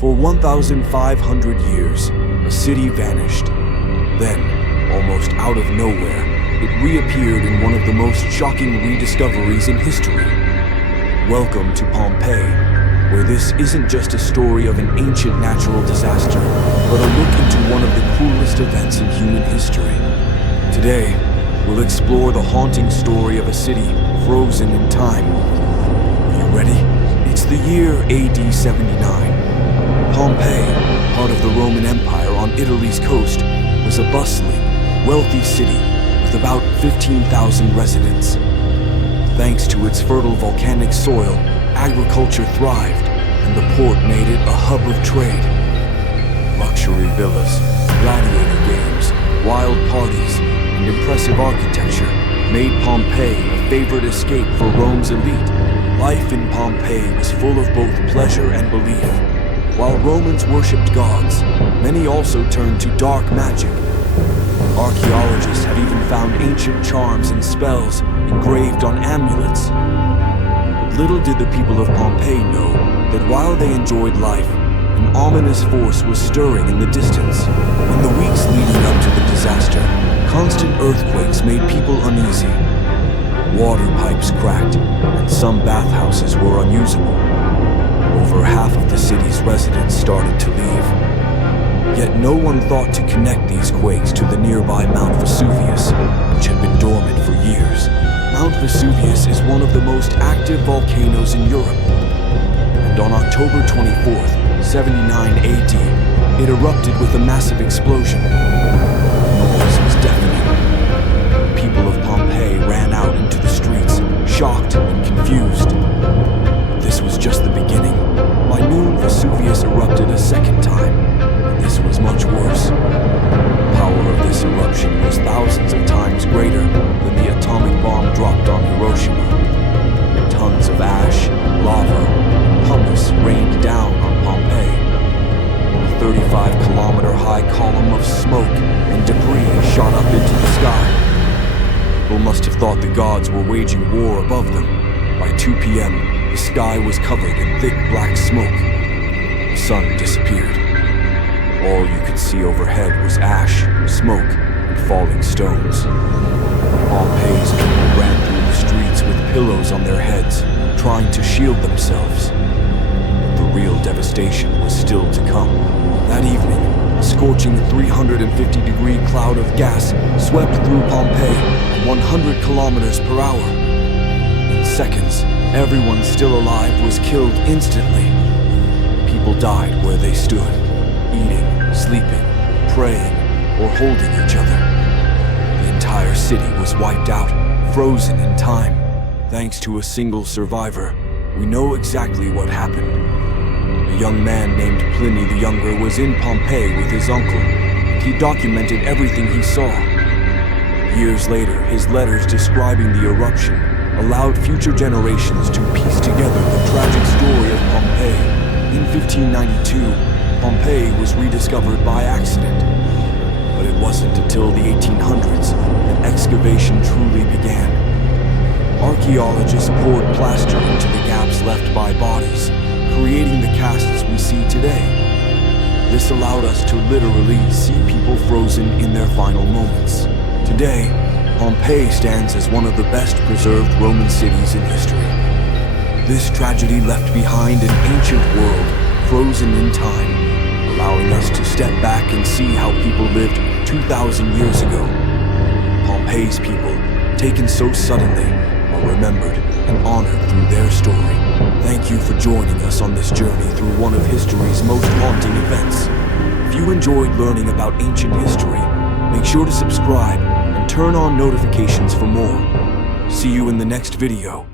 For 1,500 years, a city vanished. Then, almost out of nowhere, it reappeared in one of the most shocking rediscoveries in history. Welcome to Pompeii, where this isn't just a story of an ancient natural disaster, but a look into one of the coolest events in human history. Today, we'll explore the haunting story of a city frozen in time. Are you ready? It's the year AD 79. Pompeii, part of the Roman Empire on Italy's coast, was a bustling, wealthy city with about 15,000 residents. Thanks to its fertile volcanic soil, agriculture thrived, and the port made it a hub of trade. Luxury villas, gladiator games, wild parties, and impressive architecture made Pompeii a favorite escape for Rome's elite. Life in Pompeii was full of both pleasure and belief. While Romans worshipped gods, many also turned to dark magic. Archaeologists have even found ancient charms and spells engraved on amulets. But little did the people of Pompeii know that while they enjoyed life, an ominous force was stirring in the distance. In the weeks leading up to the disaster, constant earthquakes made people uneasy. Water pipes cracked, and some bathhouses were unusable. Over half of the city's residents started to leave. Yet no one thought to connect these quakes to the nearby Mount Vesuvius, which had been dormant for years. Mount Vesuvius is one of the most active volcanoes in Europe. And on October 24th, 79 AD, it erupted with a massive explosion. The noise was deafening. The people of Pompeii ran out into the streets, shocked and confused. This was just the beginning. By noon, Vesuvius erupted a second time, and this was much worse. The power of this eruption was thousands of times greater than the atomic bomb dropped on Hiroshima. Tons of ash, lava, and pumice rained down on Pompeii. A 35-kilometer-high column of smoke and debris shot up into the sky. People must have thought the gods were waging war above them. By 2 p.m., the sky was covered in thick black smoke. The sun disappeared. All you could see overhead was ash, smoke, and falling stones. Pompeii's people ran through the streets with pillows on their heads, trying to shield themselves. But the real devastation was still to come. That evening, a scorching 350-degree cloud of gas swept through Pompeii at 100 kilometers per hour. In seconds, everyone still alive was killed instantly. People died where they stood, eating, sleeping, praying, or holding each other. The entire city was wiped out, frozen in time. Thanks to a single survivor, we know exactly what happened. A young man named Pliny the Younger was in Pompeii with his uncle, and he documented everything he saw. Years later, his letters describing the eruption allowed future generations to piece together the tragic story of Pompeii. In 1592, Pompeii was rediscovered by accident. But it wasn't until the 1800s that excavation truly began. Archaeologists poured plaster into the gaps left by bodies, creating the casts we see today. This allowed us to literally see people frozen in their final moments. Today, Pompeii stands as one of the best preserved Roman cities in history. This tragedy left behind an ancient world, frozen in time, allowing us to step back and see how people lived 2,000 years ago. Pompeii's people, taken so suddenly, are remembered and honored through their story. Thank you for joining us on this journey through one of history's most haunting events. If you enjoyed learning about ancient history, make sure to subscribe and turn on notifications for more. See you in the next video.